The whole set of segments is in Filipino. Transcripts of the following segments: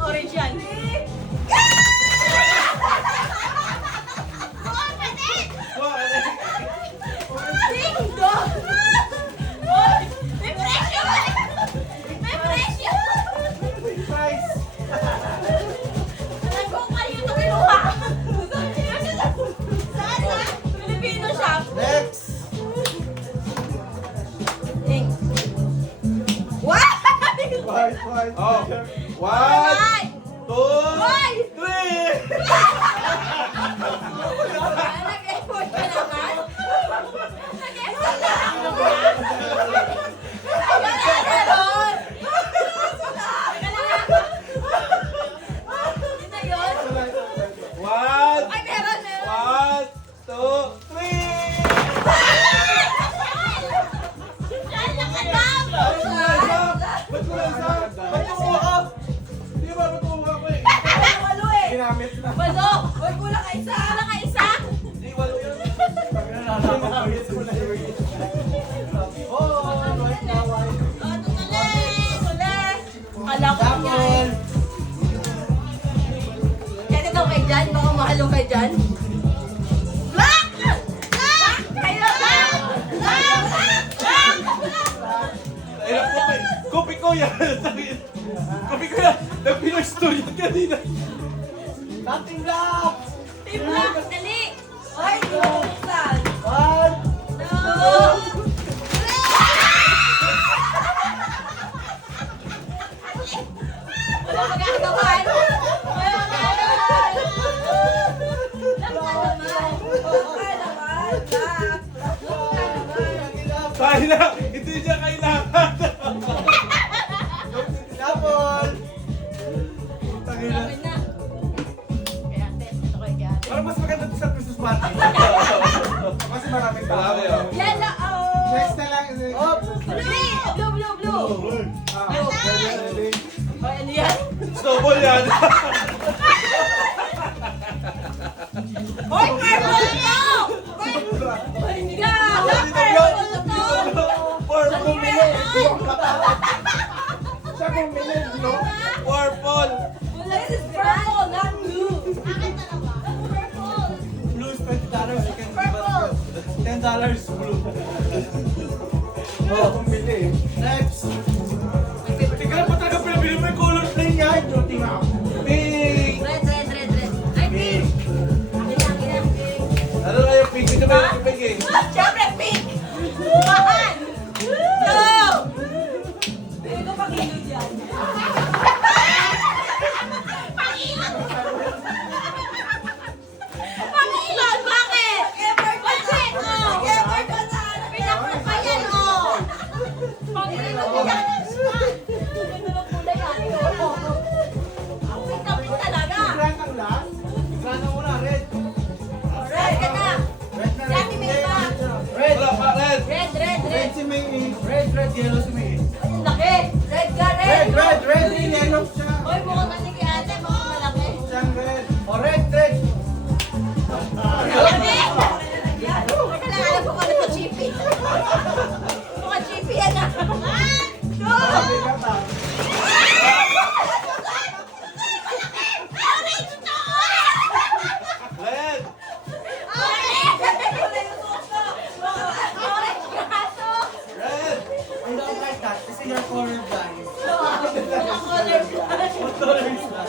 Orange yan. Bingo! Oy! May presyo! May presyo! Price! Alam ko kayo ito kinuha. Saan na? Filipino shop. Next! Thanks. What? White. Oh. Ay! 1, 2, Hoy! 3! Nag-effort ka naman? Nag-effort ka naman? Wala meron! Yun na yun? 1, Ay, meron! 2, 3! Saan nakadam? Ba't ko lang isa? Ba't kumuha ka? Di ba, ba't kumuha ko eh? Walo eh! Ginamit na. Walo! Hoy, kulang ka isa! Kulang ka isa! Di, walo yun. Oh, white na white. Oh, tutuloy! Tuloy! Akala ko niya eh. Kaya daw kay Jan, baka mahalo kay Jan. Black! Black! Kayo lang! Black! Black! Hirap ko eh. Kopi ko yan. Kopi ko yan. Nag-Pinoy story yan kanina. Nothing black! Team Black, dali! Ay, buksan! 1, Two! Wala magagawan! Wala magagawan! Lang ka naman! Lang ka naman! Black! Lang ka naman! Tayo na. Hindi niya kailangan. Double! Tangina. Grabe na! Kaya test ito kay Gabby. Parang mas maganda sa Christmas party. Kasi maraming tao. Marami, oh. Yellow! Next na lang. Oh! Blue! Blue! Blue! Ready? Ay, ano yan? Snowball yan. Hoy, purple to! Hoy, gaga! Purple to! Purple. Siya bumili, no? Purple. This is purple, not blue. Purple! Blue is $20. You can give Purple! us $10 blue. Oh, bumili. Next. Tingnan mo talaga pinabili mo yung color plain yan. Tingnan mo. Pink. Red, red, red, red. Ay, pink! Ilang, ilang, pink. Ano na yung pink? Hindi naman yung pink eh. Siyempre, pink! Bahan! Go! Pili ko pag-ilog yan. Pag-ilog! Pag-ilog! Bakit? Bakit? Oh! Pinakot pa yan, oh! Pag-ilog yan! Ganda ng kulay, ate, oh. Ang pink talaga. Grant ang last. Grant ang una, red. Red ka na. Red na Si Ate May pa. Red. Wala pa, red. Red, red, Red red. si May. Red, yellow si May. Ay, ang laki. Red ka, red. Red, yellow siya. Hoy, mukhang kasi kay ate, mukhang malaki. Siyang red. Oh, red. Malaki! Teka lang, alam ko kung ano to, chippy. Mukhang chippy yan ah. Go! Sabi ka pa. Orange to! Red. Orange gato! Red. I don't like that. This is your color blind. Mga color blind. What color is that?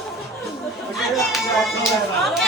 Okay, that's color.